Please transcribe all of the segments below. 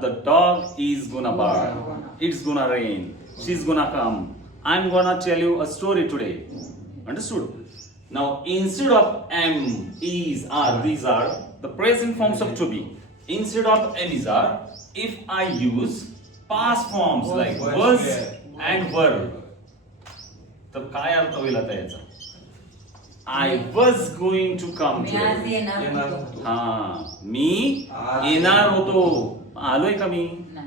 the dog is gonna bark, it's gonna rain, she's gonna come, I'm gonna tell you a story today. Understood? Now instead of am, is, are, these are the present forms of to be. Instead of am, is, are, if I use past forms like was and were, तर काय अर्थ होईल आता याचा? I was going to come today. हा, मी येणार होतो. आलोय का मी?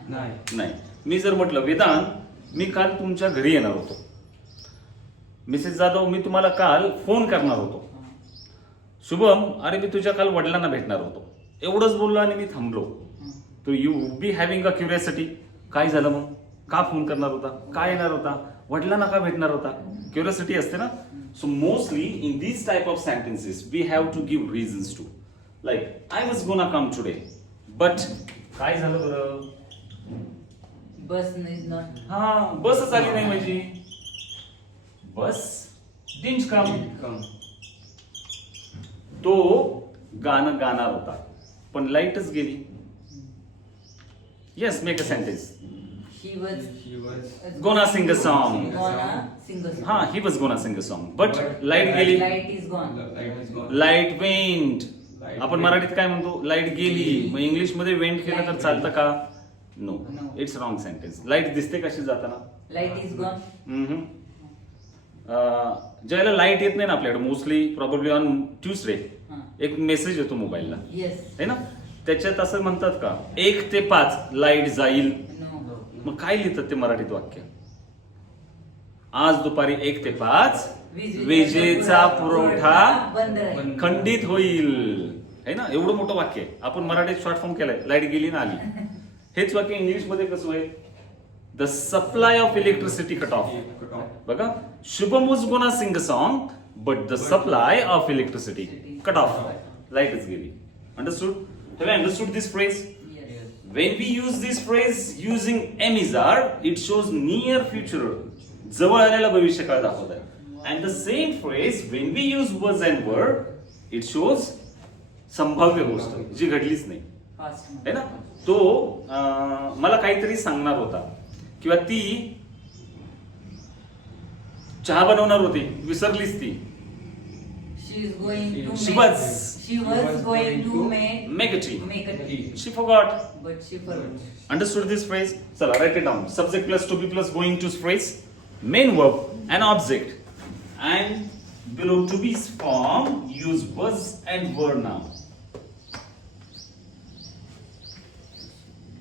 नाही. मी जर म्हटलं वेदांत, मी काल तुमच्या घरी येणार होतो. मिसेस जाधव, मी तुम्हाला काल फोन करणार होतो. शुभम, अरे मी तुझ्या काल वडिलांना भेटणार होतो. एवढंच बोललो आणि मी थांबलो. तो you B having a curiosity. काय झालं मग? का फोन करणार होता? का येणार होता? वडिलांना का भेटणार होता? क्युरियोसिटी असते ना. So mostly in these type of sentences we have to give reasons to. Like I was gonna come today, but काय झालं बरं? बस is not. हा, बसच आली नाही माझी. बस didn't come. तो गाणं गाणार होता, पण लाईटच गेली. Yes, make a sentence. He was Gonna sing a song. gonna sing a song. हा, he was gonna sing a song, but light गेली. Light is gone. Light went. आपण मराठीत काय म्हणतो? लाईट गेली. मग इंग्लिश मध्ये वेंट केलं तर चालतं का? No, it's wrong sentence. Light दिसते कशी जाताना? Light is gone. ज्यावेळेला लाईट येत नाही ना आपल्याकडे, मोस्टली प्रॉब्ली ऑन ट्यूसडे एक मेसेज येतो मोबाईलला, Yes. है ना? त्याच्यात असं म्हणतात का 1 ते 5 लाईट जाईल? No. मग काय लिहितात ते मराठीत वाक्य? आज दुपारी 1 ते 5 विजेचा पुरवठा बंद राहील. खंडित होईल, है ना? एवढं मोठं वाक्य आहे. आपण मराठीत शॉर्ट फॉर्म केलंय, लाईट गेली ना आली. हेच वाक्य इंग्लिश मध्ये कसं होईल? The supply of electricity cut off. बघा, Shubham was gonna sing a song but the supply of electricity cut off. लाईटच गेली. Understood? Have you understood this phrase? Yes. When we use this phrase using am is are, it shows near future. जवळ आलेला भविष्यकाळ दाखवत आहे. And the same phrase when we use was and were, it shows संभाव्य गोष्ट जी घडलीच नाही, Past. है ना? तो मला काहीतरी सांगणार होता किंवा ती चहा बनवणार होती, विसरलीच ती. She is going to She make. was. She was going to Make a tea. make a tea. She forgot. But she forgot. Understood this phrase? Chala, write it down. Subject plus to be plus going to phrase. Main verb, an object. And below to be's form, use was and were now.